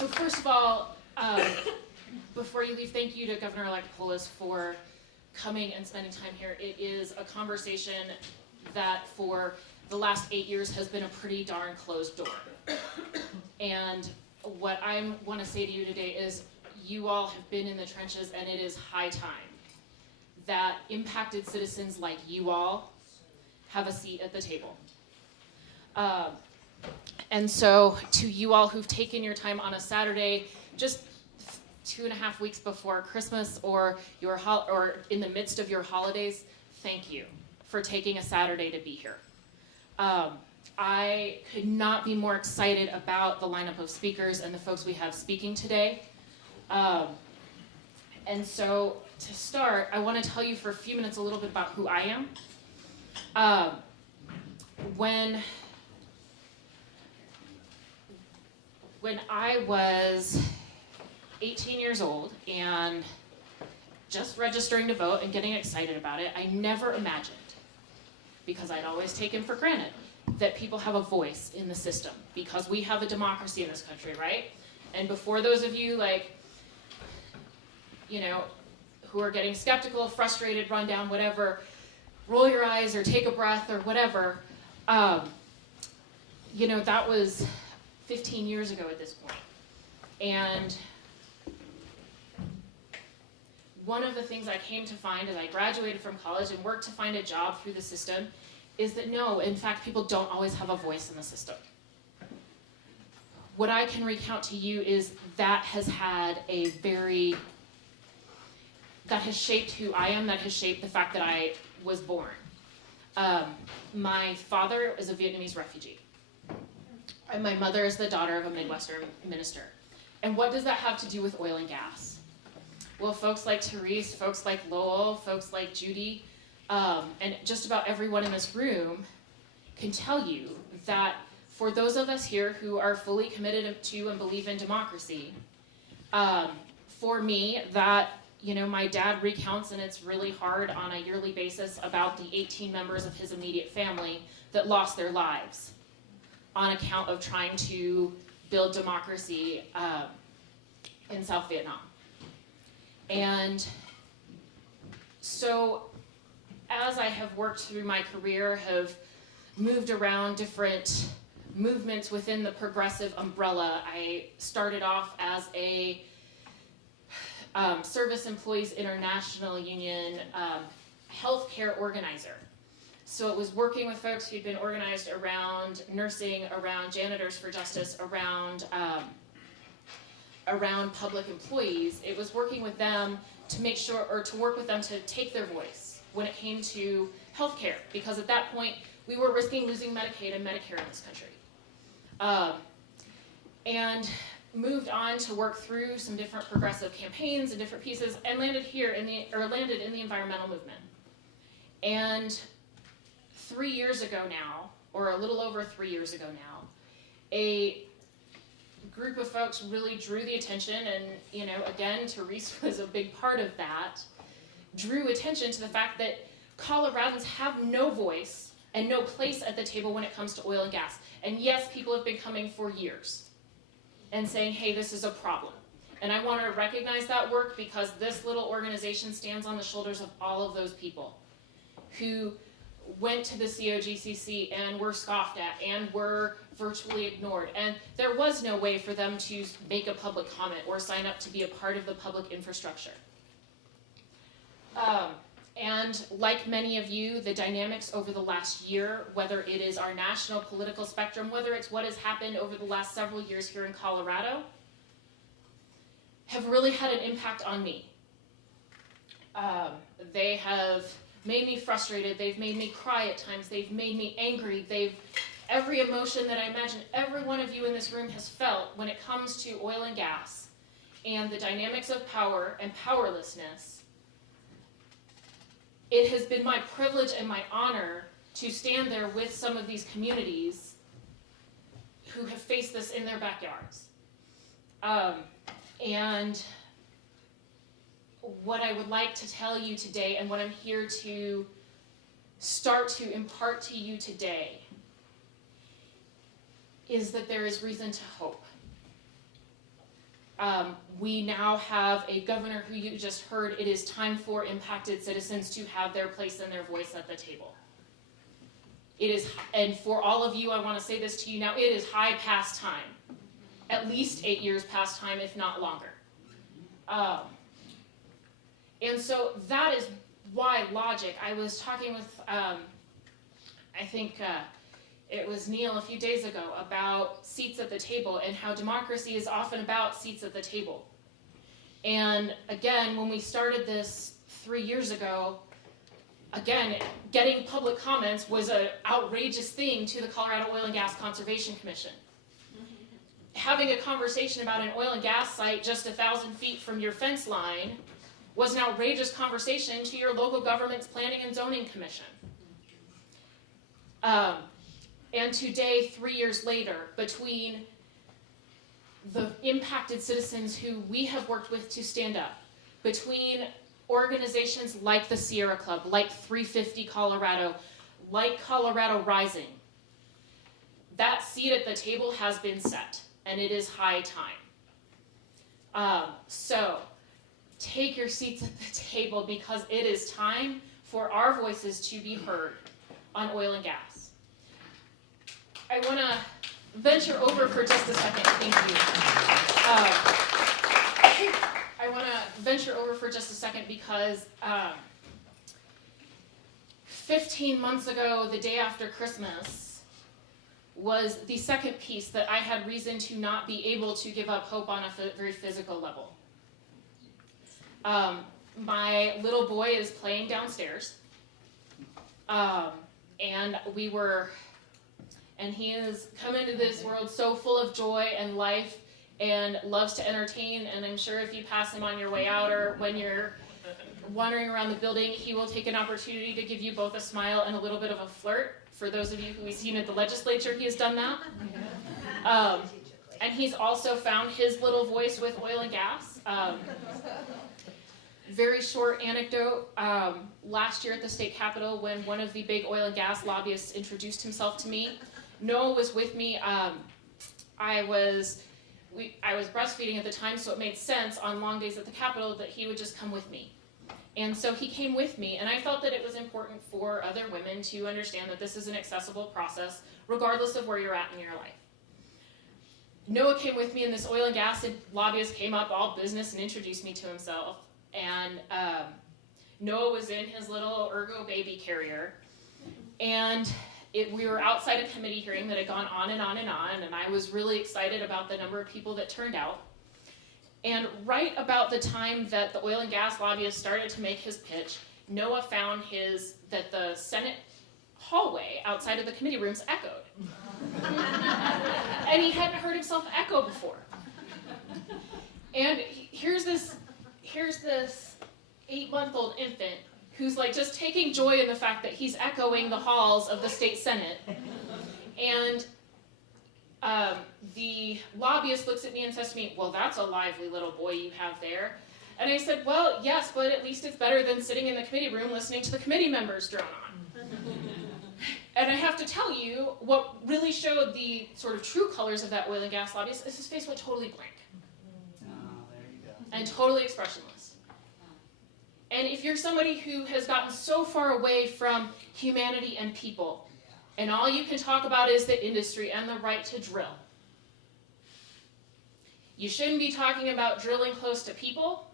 So first of all, before you leave, thank you to Governor-elect Polis for coming and spending time here. It is a conversation that for the last 8 years has been a pretty darn closed door. And what I want to say to you today is you all have been in the trenches, and it is high time that impacted citizens like you all have a seat at the table. And so to you all who've taken your time on a Saturday, just 2.5 weeks before Christmas or or in the midst of your holidays, thank you for taking a Saturday to be here. I could not be more excited about the lineup of speakers and the folks we have speaking today. And so to start, I want to tell you for a few minutes a little bit about who I am. When I was 18 years old and just registering to vote and getting excited about it, I never imagined, because I'd always taken for granted, that people have a voice in the system, because we have a democracy in this country, right? And before those of you who are getting skeptical, frustrated, run down, whatever, roll your eyes or take a breath or whatever, that was 15 years ago at this point. And one of the things I came to find as I graduated from college and worked to find a job through the system is that no, in fact, people don't always have a voice in the system. What I can recount to you is that has shaped who I am, that has shaped the fact that I was born. My father is a Vietnamese refugee. And my mother is the daughter of a Midwestern minister. And what does that have to do with oil and gas? Well, folks like Therese, folks like Lowell, folks like Judy, and just about everyone in this room can tell you that for those of us here who are fully committed to and believe in democracy, for me, that, my dad recounts, and it's really hard on a yearly basis, about the 18 members of his immediate family that lost their lives on account of trying to build democracy in South Vietnam. And so as I have worked through my career, have moved around different movements within the progressive umbrella, I started off as a Service Employees International Union healthcare organizer. So it was working with folks who'd been organized around nursing, around janitors for justice, around public employees. It was working with them to make sure, or to work with them to take their voice when it came to healthcare, because at that point we were risking losing Medicaid and Medicare in this country. And moved on to work through some different progressive campaigns and different pieces, and landed in the environmental movement. And 3 years ago now, or a little over 3 years ago now, a group of folks really drew the attention, and again, Therese was a big part of that, drew attention to the fact that Coloradans have no voice and no place at the table when it comes to oil and gas. And yes, people have been coming for years and saying, hey, this is a problem. And I want to recognize that work, because this little organization stands on the shoulders of all of those people who went to the COGCC and were scoffed at and were virtually ignored. And there was no way for them to make a public comment or sign up to be a part of the public infrastructure. And like many of you, the dynamics over the last year, whether it is our national political spectrum, whether it's what has happened over the last several years here in Colorado, have really had an impact on me. They have made me frustrated, they've made me cry at times, they've made me angry, every emotion that I imagine every one of you in this room has felt when it comes to oil and gas and the dynamics of power and powerlessness. It has been my privilege and my honor to stand there with some of these communities who have faced this in their backyards. And what I would like to tell you today, and what I'm here to start to impart to you today, is that there is reason to hope. We now have a governor who you just heard. It is time for impacted citizens to have their place and their voice at the table. It is, and for all of you, I want to say this to you now, it is high past time. At least 8 years past time, if not longer. And so that is why logic. I was talking with, I think it was Neil a few days ago, about seats at the table and how democracy is often about seats at the table. And again, when we started this 3 years ago, again, getting public comments was an outrageous thing to the Colorado Oil and Gas Conservation Commission. Having a conversation about an oil and gas site just 1,000 feet from your fence line was an outrageous conversation to your local government's Planning and Zoning Commission. And today, 3 years later, between the impacted citizens who we have worked with to stand up, between organizations like the Sierra Club, like 350 Colorado, like Colorado Rising, that seat at the table has been set, and it is high time. So take your seats at the table, because it is time for our voices to be heard on oil and gas. I want to venture over for just a second. Thank you. I want to venture over for just a second because 15 months ago, the day after Christmas, was the second piece that I had reason to not be able to give up hope on a very physical level. My little boy is playing downstairs, and he has come into this world so full of joy and life and loves to entertain, and I'm sure if you pass him on your way out or when you're wandering around the building, he will take an opportunity to give you both a smile and a little bit of a flirt. For those of you who we've seen at the legislature, he has done that. And he's also found his little voice with oil and gas. Very short anecdote. Last year at the state capitol, when one of the big oil and gas lobbyists introduced himself to me, Noah was with me. I was breastfeeding at the time, so it made sense on long days at the Capitol that he would just come with me. And so he came with me, and I felt that it was important for other women to understand that this is an accessible process, regardless of where you're at in your life. Noah came with me, and this oil and gas lobbyist came up all business and introduced me to himself. And Noah was in his little ergo baby carrier, and we were outside a committee hearing that had gone on and on and on, and I was really excited about the number of people that turned out. And right about the time that the oil and gas lobbyist started to make his pitch, Noah found that the Senate hallway outside of the committee rooms echoed. And he hadn't heard himself echo before. And here's this 8-month-old infant who's like just taking joy in the fact that he's echoing the halls of the state Senate. And the lobbyist looks at me and says to me, "Well, that's a lively little boy you have there." And I said, "Well, yes, but at least it's better than sitting in the committee room listening to the committee members drone on." And I have to tell you, what really showed the sort of true colors of that oil and gas lobbyist is his face went totally blank. There you go. And totally expressionless. And if you're somebody who has gotten so far away from humanity and people, and all you can talk about is the industry and the right to drill, you shouldn't be talking about drilling close to people,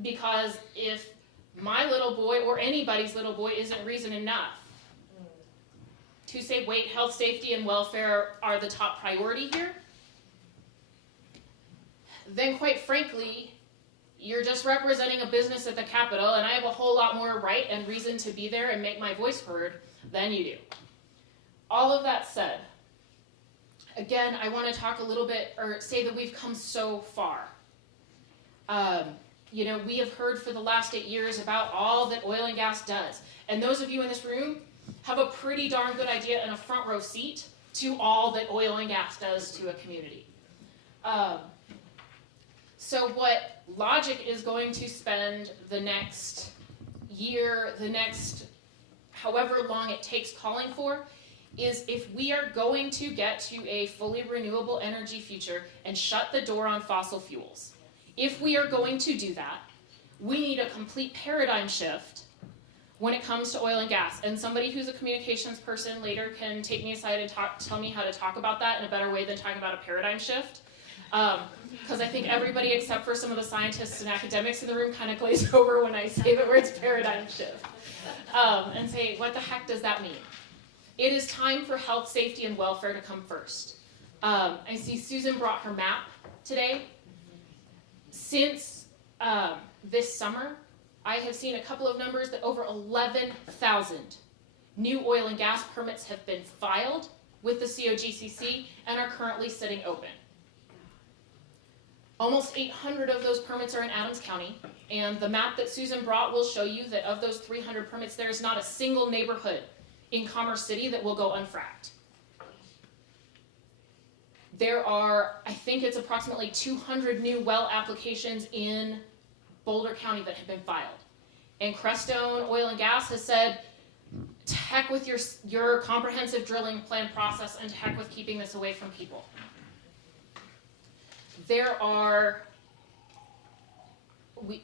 because if my little boy or anybody's little boy isn't reason enough to say, wait, health, safety, and welfare are the top priority here, then quite frankly, you're just representing a business at the Capitol, and I have a whole lot more right and reason to be there and make my voice heard than you do. All of that said, again, I want to talk a little bit, or say that we've come so far. We have heard for the last 8 years about all that oil and gas does. And those of you in this room have a pretty darn good idea and a front row seat to all that oil and gas does to a community. So what Logic is going to spend the next year, the next however long it takes calling for, is if we are going to get to a fully renewable energy future and shut the door on fossil fuels, if we are going to do that, we need a complete paradigm shift when it comes to oil and gas. And somebody who's a communications person later can take me aside and tell me how to talk about that in a better way than talking about a paradigm shift. Because I think everybody except for some of the scientists and academics in the room kind of glaze over when I say the words paradigm shift. And say, what the heck does that mean? It is time for health, safety, and welfare to come first. I see Susan brought her map today. Since this summer, I have seen a couple of numbers that over 11,000 new oil and gas permits have been filed with the COGCC and are currently sitting open. Almost 800 of those permits are in Adams County, and the map that Susan brought will show you that of those 300 permits, there is not a single neighborhood in Commerce City that will go unfracked. There are, I think it's approximately 200 new well applications in Boulder County that have been filed. And Crestone Oil and Gas has said, to heck with your comprehensive drilling plan process and to heck with keeping this away from people.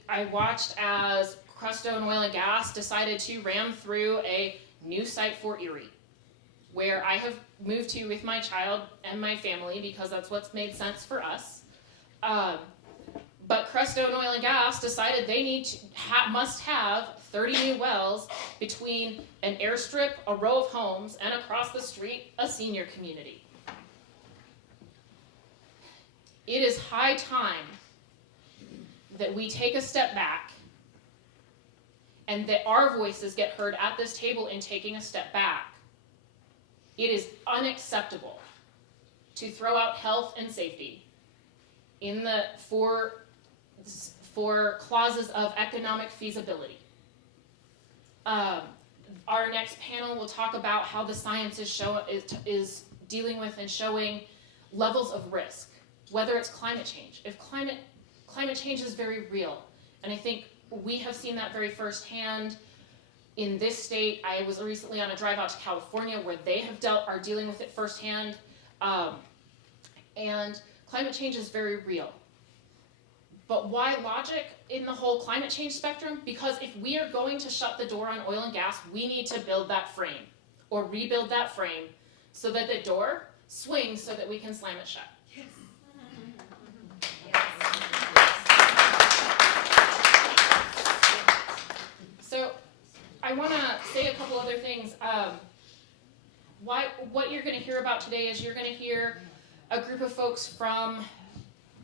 I watched as Crestone Oil and Gas decided to ram through a new site for Erie, where I have moved to with my child and my family because that's what's made sense for us. But Crestone Oil and Gas decided they must have 30 new wells between an airstrip, a row of homes, and across the street, a senior community. It is high time that we take a step back and that our voices get heard at this table in taking a step back. It is unacceptable to throw out health and safety for clauses of economic feasibility. Our next panel will talk about how the science is dealing with and showing levels of risk, whether it's climate change. If climate change is very real, and I think we have seen that very firsthand in this state. I was recently on a drive out to California where they are dealing with it firsthand, and climate change is very real. But why logic in the whole climate change spectrum? Because if we are going to shut the door on oil and gas, we need to build that frame or rebuild that frame so that the door swings so that we can slam it shut. Yes. So I want to say a couple other things. What you're going to hear about today is you're going to hear a group of folks from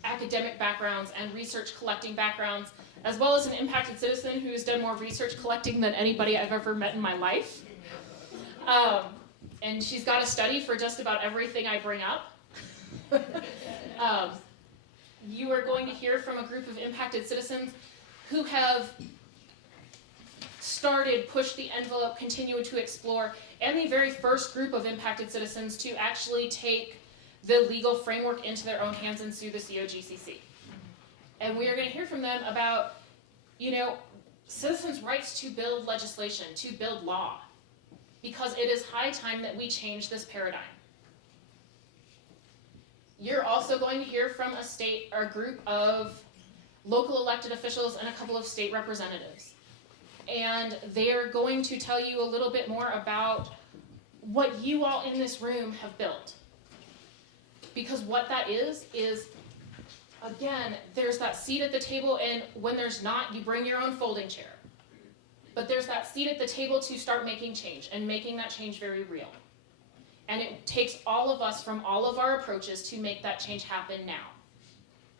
academic backgrounds and research collecting backgrounds, as well as an impacted citizen who's done more research collecting than anybody I've ever met in my life. And she's got a study for just about everything I bring up. You are going to hear from a group of impacted citizens who have started, pushed the envelope, continued to explore, and the very first group of impacted citizens to actually take the legal framework into their own hands and sue the COGCC. And we are going to hear from them about, citizens' rights to build legislation, to build law, because it is high time that we change this paradigm. You're also going to hear from a group of local elected officials and a couple of state representatives. And they're going to tell you a little bit more about what you all in this room have built. Because what that is, again, there's that seat at the table, and when there's not, you bring your own folding chair. But there's that seat at the table to start making change, and making that change very real. And it takes all of us from all of our approaches to make that change happen now,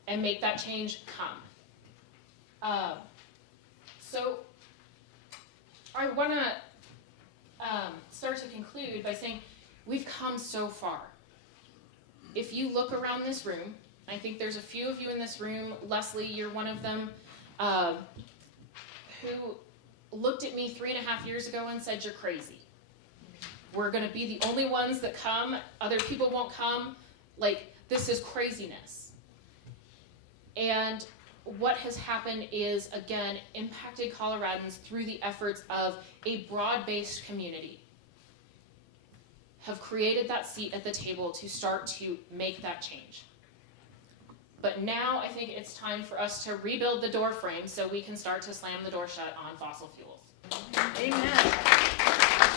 and make that change come. So I want to start to conclude by saying we've come so far. If you look around this room, I think there's a few of you in this room, Leslie, you're one of them, who looked at me 3.5 years ago and said, "You're crazy. We're going to be the only ones that come. Other people won't come. This is craziness." And what has happened is, again, impacted Coloradans through the efforts of a broad-based community have created that seat at the table to start to make that change. But now I think it's time for us to rebuild the door frame so we can start to slam the door shut on fossil fuels. Amen.